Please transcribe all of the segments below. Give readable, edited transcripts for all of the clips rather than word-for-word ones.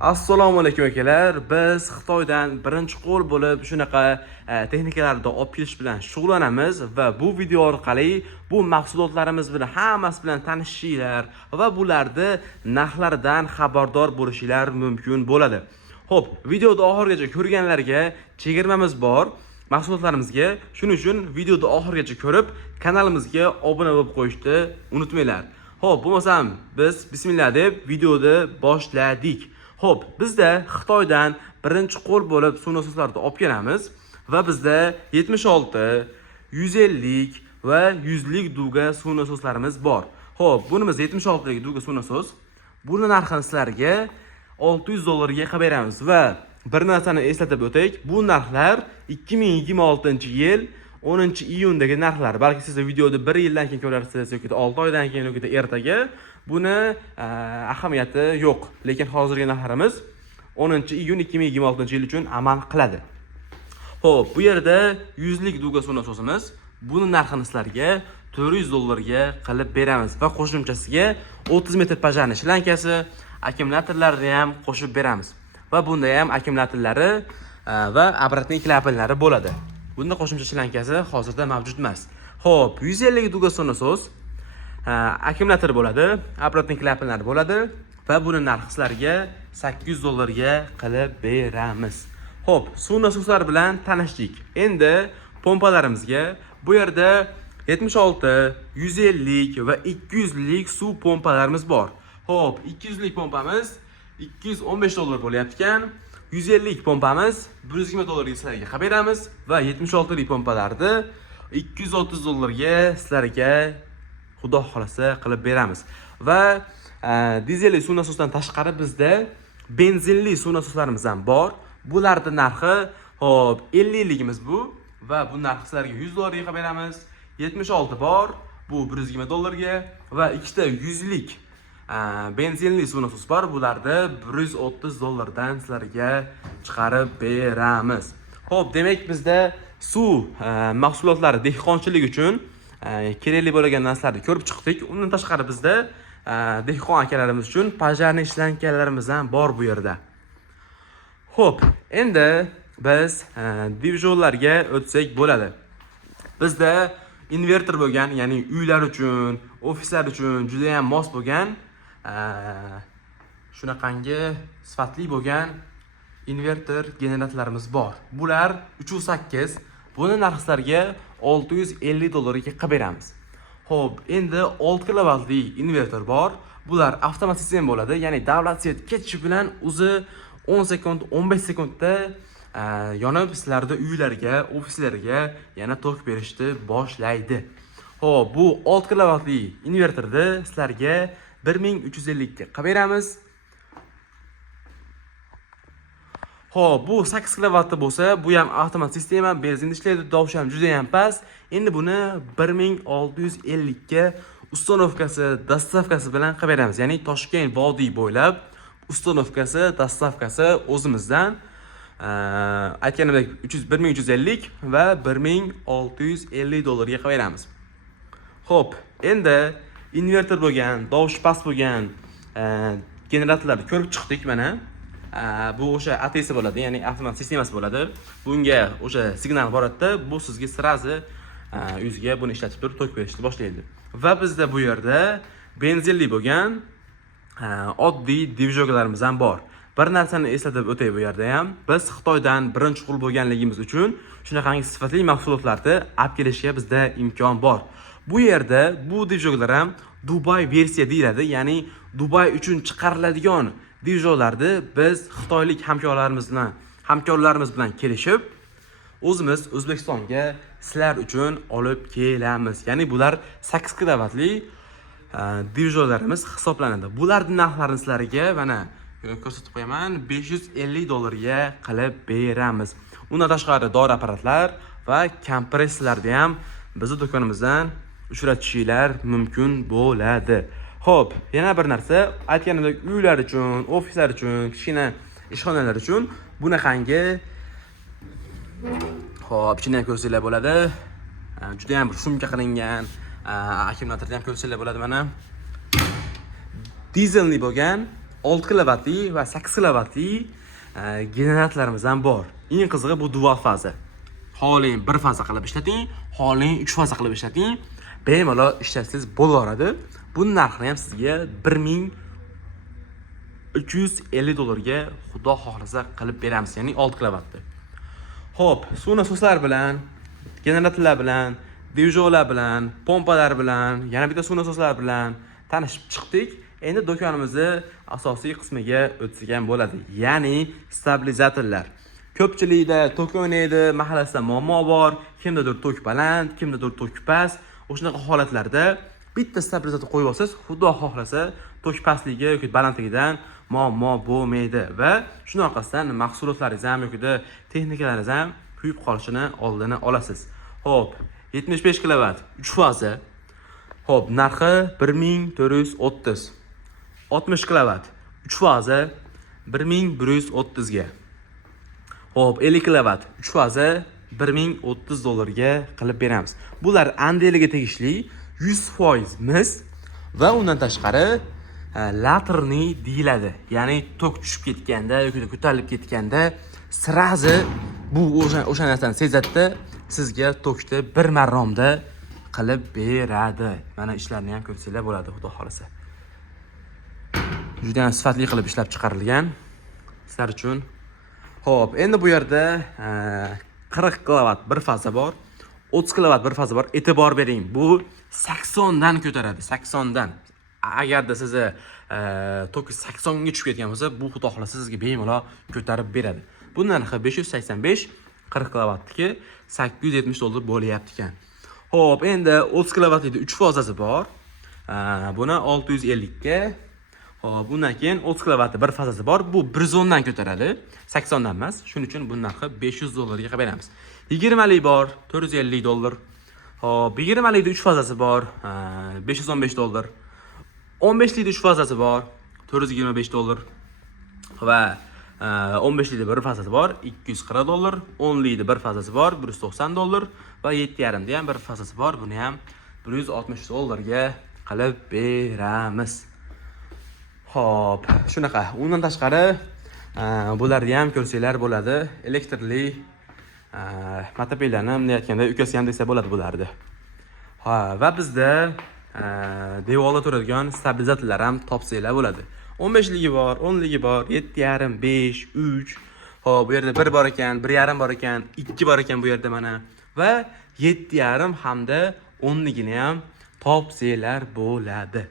Assalomu alaykum akalar. Biz Xitoydan birinchi qo'l bo'lib shunaqa texnikalarni olib kelish bilan shug'ullanamiz va bu video orqali bu mahsulotlarimiz bilan hammasi bilan tanishishinglar va bularni narxlaridan xabardor bo'lishinglar mumkin bo'ladi. Xo'p, videoni oxirigacha ko'rganlarga chegirmamiz bor. Mahsulotlarimizga, shuning uchun videoni oxirigacha ko'rib, kanalimizga obuna bo'lib qo'yishni unutmanglar. Xo'p, bo'lmasam biz bismillah deb videoni boshladik. Xo'p, bizda Xitoydan birinchi qo'l bo'lib suv nasoslarni olib kelamiz va bizda 76, 150 va 100 lik duga suv nasoslarimiz bor. Xo'p, bunimiz 76 lik duga suv nasos. Buni narxini sizlarga $600 ga qilib beramiz va bir narsani eslatib o'taylik. Bu narxlar 2026-yil 10-iyundagi narxlar. Balki siz videoni 1 yildan keyin ko'rarsiz yoki 6 oydan keyin yoki ertaga. Buni ahamiyati yo'q. Lekin hozirgi narxlarimiz 10-iyun 2026-yil uchun amal qiladi. Xo'p, bu yerda 100 lik duga suv nasosimiz. Buni narxini sizlarga $400 ga qilib beramiz va qo'shimchasiga 30 metr pajani shlankasi, akkumulyatorlarni ham qo'shib beramiz. Va bunda ham akkumulyatorlari va обратный klapanlari bo'ladi. Bunda qo'shimcha shlankasi hozirda mavjud emas. Xo'p, 150 duga suv nasos, akkumulyator bo'ladi, обратный klapanlar bo'ladi va buni narxi sizlarga $800 ga qilib beramiz. Xo'p, suv nasoslari bilan tanishdik. Endi pompalarimizga bu yerda 76, 150 va 200 lik suv pompalarimiz bor. Xo'p, 200 lik pompamiz $215 bo'lyapti ekan. 150 lik pompamiz $120 ga sizlarga qilib beramiz va 76 lik pompalarni $230 ga sizlarga xudo xolasa qilib beramiz. Va dizelli suv nasosdan tashqari bizda benzinli suv nasoslarimiz ham bor. Bularning narxi xo'p 50 ligimiz bu va bu narxi sizlarga $100 ga qilib beramiz. 76 bor, bu $120 ga va ikkita 100 lik benzinli suv nasos bor. Bularni $130 dan sizlarga chiqarib beramiz. Xo'p, demak bizda suv mahsulotlari dehqonchilik uchun kerakli bo'lgan narsalarni ko'rib chiqdik. Undan tashqari bizda dehqon akalarimiz uchun pajarniy shlankalarimiz ham bor bu yerda. Xo'p, endi biz divizionlarga o'tsak bo'ladi. Bizda inverter bo'lgan, ya'ni uylar uchun, ofislar uchun juda ham mos bo'lgan shunaqangi sifatli bo'lgan inverter generatorlarimiz bor. Bular 308. Buni narxlariga $650 ga qilib beramiz. Xo'p, endi 6 kilovatli inverter bor. Bular avtomat sistema bo'ladi, ya'ni davlat svet ketishi bilan o'zi 10 sekund, 15 sekundda yonib sizlarda uylarga, ofislarga yana tok berishni boshlaydi. Xo'p, bu 6 kilovatli inverterni sizlarga 1350 ga qilib beramiz. Xo'p, bu 8 kilovatli bo'lsa, bu ham avtomat sistema, benzin ishlaydi, tovushi ham juda ham past. Endi buni 1650 ga ustanovkasi, dastavkasi bilan qilib beramiz. Ya'ni Toshkent vodiy bo'ylab ustanovkasi, dastavkasi o'zimizdan aytganimdek 1350 va $1650 ga qilib beramiz. Xo'p, endi inverter bo'lgan, tovushi past bo'lgan generatorlarni ko'rib chiqdik mana. Bu o'sha ATS bo'ladi, ya'ni avtomat sistemasi bo'ladi. Bunga o'sha signal boradi, bu sizga sirazi yuzga buni ishlatib turib tok berishni boshlaydi. Va bizda bu yerda benzinli bo'lgan oddiy divizionlarimiz ham bor. Bir narsani eslatib o'tay bu yerda ham. Biz Xitoydan birinchi qo'l bo'lganligimiz uchun shunaqangi sifatli mahsulotlarni olib kelishga bizda imkon bor. Bu yerda bu divizionlar ham Dubai versiya deyiladi, ya'ni Dubai uchun chiqariladigan divizionlarni biz xitoylik hamkorlarimiz bilan kelishib o'zimiz O'zbekistonga sizlar uchun olib kelamiz. Ya'ni bular 8 kilovatli divizionlarimiz hisoblanadi. Bularning narxlarini sizlarga mana ko'rsatib qo'yaman, $550 ga qilib beramiz. Undan tashqari dori apparatlar va kompressorlarni ham bizning do'konimizdan uchratishinglar mumkin bo'ladi. Xo'p, yana bir narsa, aytganimdek uylar uchun, ofislar uchun, kichkina ishxonalar uchun bunaqangi xo'p, ichini ham ko'rsanglar bo'ladi. Juda ham bir sumka qilingan akkumulyatorni ham ko'rsanglar bo'ladi mana. Dizelli bo'lgan 6 kilovatli va 8 kilovatli generatorlarimiz ham bor. Eng qizig'i bu dual faza. Xohlang bir faza qilib ishlating, xohlang 3 faza qilib ishlating, bemalol ishlasangiz bo'laveradi. Buning narxini ham sizga 1350 dollarga xudo xohlasa qilib beramiz, ya'ni 6 kilovatni. Xo'p, suv nasoslar bilan, generatorlar bilan, dvijoklar bilan, pompalar bilan, yana bitta suv nasoslar bilan tanishib chiqdik. Endi do'konimizni asosiy qismiga o'tsak ham bo'ladi. Ya'ni stabilizatorlar. Ko'pchilikda tok o'ynaydi, mahallasida muammo bor, kimdadir tok baland, kimdadir tok past. O'shunaqa holatlarda bitta stabilizator qo'yib olsangiz, xudo xohlasa tok pastligi yoki balandligidan muammo bo'lmaydi va shuning orqasidan mahsulotlaringiz ham yoki texnikalaringiz ham kuyib qolishini oldini olasiz. Xo'p, 75 kilovat 3 faza. Xo'p, narxi 1430. 60 kilovat 3 faza 1130 ga. Xo'p, 50 kilovat 3 faza 1030 dollarga qilib beramiz. Bular Andeliga tegishli 100% mis va undan tashqari laterni deyiladi. Ya'ni tok tushib ketganda yoki ko'tarilib ketganda sirazi bu o'sha narsani sezadi, sizga tokni bir marromda qilib beradi. Mana ishlarni ham ko'rsanglar bo'ladi, xudo xolasa. Juda ham sifatli qilib ishlab chiqarilgan sizlar uchun. Xo'p, endi bu yerda 40 kilovat bir faza bor, 30 kilovat bir faza bor. E'tibor bering, bu 80 dan ko'taradi, 80 dan. Agarda sizni tok 80 ga tushib ketgan bo'lsa, bu xudo xolasa sizga bemalol ko'tarib beradi. Bundan narxi 585, 40 kilovatniki 870 dollar bo'lyapti ekan. Xo'p, endi 30 kilovatli 3 fazasi bor. Buni 650 ga. Xo'p, bundan keyin 30 kilovatli bir fazasi bor. Bu 110 dan ko'taradi, 80 dan emas. Shuning uchun bu narxi 500 dollarga qilib beramiz. 20 lik bor, 450 dollar. Xo'p, 20 lik 3 fazasi bor, 515 dollar. 15 lik 3 fazasi bor, 425 dollar. Va 15 lik bir fazasi bor, 240 dollar. 10 lik bir fazasi bor, 190 dollar. Va 7,5 da ham bir fazasi bor, buni ham 160 dollarga qilib beramiz. Xo'p, shunaqa. Undan tashqari bularni ham ko'rsanglar bo'ladi. Elektrli motopillarni bunday aytganda ukasi ham desa bo'ladi bularni. Ha, va bizda devorda turadigan stabilizatorlar ham topsanglar bo'ladi. 15 ligi bor, 10 ligi bor, 7,5, 5, 3. Xo'p, bu yerda 1 bor ekan, 1,5 bor ekan, 2 bor ekan bu yerda mana va 7,5 hamda 10 ligini ham topsanglar bo'ladi.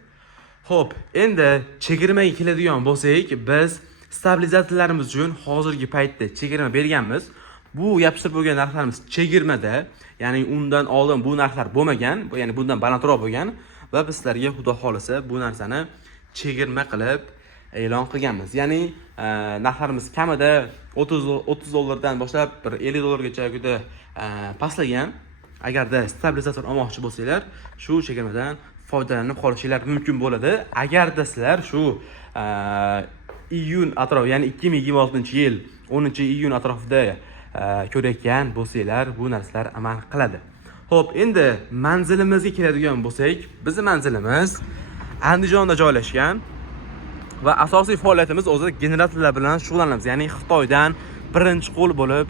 Xo'p, endi chegirmaga keladigan bo'lsak, biz stabilizatorlarimiz uchun hozirgi paytda chegirma berganmiz. Bu yopishtirib bo'lgan narxlarimiz chegirmada, ya'ni undan oldin bu narxlar bo'lmagan, ya'ni bundan balandroq bo'lgan va biz sizlarga xudo xolasa bu narsani chegirma qilib e'lon qilganmiz. Ya'ni narxlarimiz kamida 30 dollardan boshlab bir 50 dollargacha juda pastlagan. Agarda stabilizator olmoqchi bo'lsanglar, shu chegirmadan foydalanib qolishingiz mumkin bo'ladi. Agarda sizlar shu iyun atrofi, ya'ni 2026-yil 10-iyun atrofida ko'rayotgan bo'lsanglar, bu narsalar amal qiladi. Xo'p, endi manzilimizga keladigan bo'lsak, bizning manzilimiz Andijonda joylashgan va asosiy faoliyatimiz o'zi generatorlar bilan shug'ullanamiz. Ya'ni Xitoydan birinchi qo'l bo'lib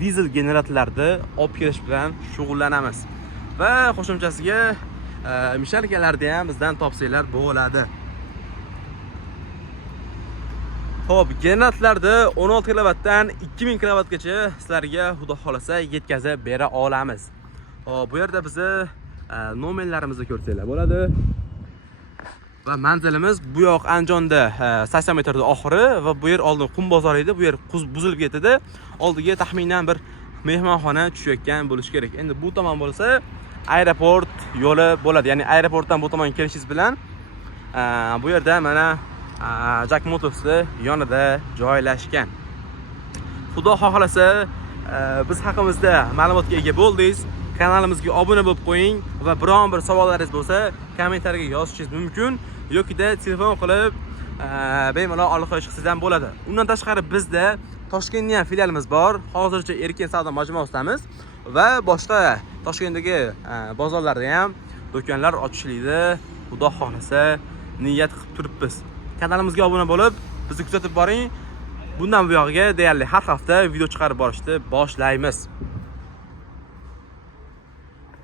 dizel generatorlarni olib kelish bilan shug'ullanamiz. Va qo'shimchasiga misharkalarni ham bizdan topsanglar bo'ladi. Xo'p, generatorlarni 16 kilovatdan 2000 kilovatgacha sizlarga xudo xolasa yetkazib bera olamiz. Xo'p, bu yerda bizni nomerlarimizni ko'rsanglar bo'ladi. Va manzilimiz bu yoq Andijonda 80 metrda oxiri va bu yer oldin qum bozori edi. Bu yer buzilib ketdi. Oldiga taxminan bir mehmonxona tushayotgan bo'lish kerak. Endi bu tomon bo'lsa aeroport yo'li bo'ladi. Ya'ni aeroportdan bu tomonga kelishingiz bilan bu yerda mana Jack Motors'ni yonida joylashgan. Xudo xohlasa biz haqimizda ma'lumotga ega bo'ldingiz. Kanalimizga obuna bo'lib qo'ying va biron bir savollaringiz bo'lsa, kommentariyaga yozishingiz mumkin yoki-da telefon qilib bemalol aloqaga chiqsangiz ham bo'ladi. Undan tashqari bizda Toshkentda ham filialimiz bor. Hozircha Erkin savdo majmuasidamiz va boshqa Toshkentdagi bozorlarda ham do'konlar ochishlikni xudo xohlasa niyat qilib turibmiz. Kanalimizga obuna bo'lib, bizni kuzatib boring. Bundan buyog'iga deyarli har hafta video chiqarib borishni boshlaymiz.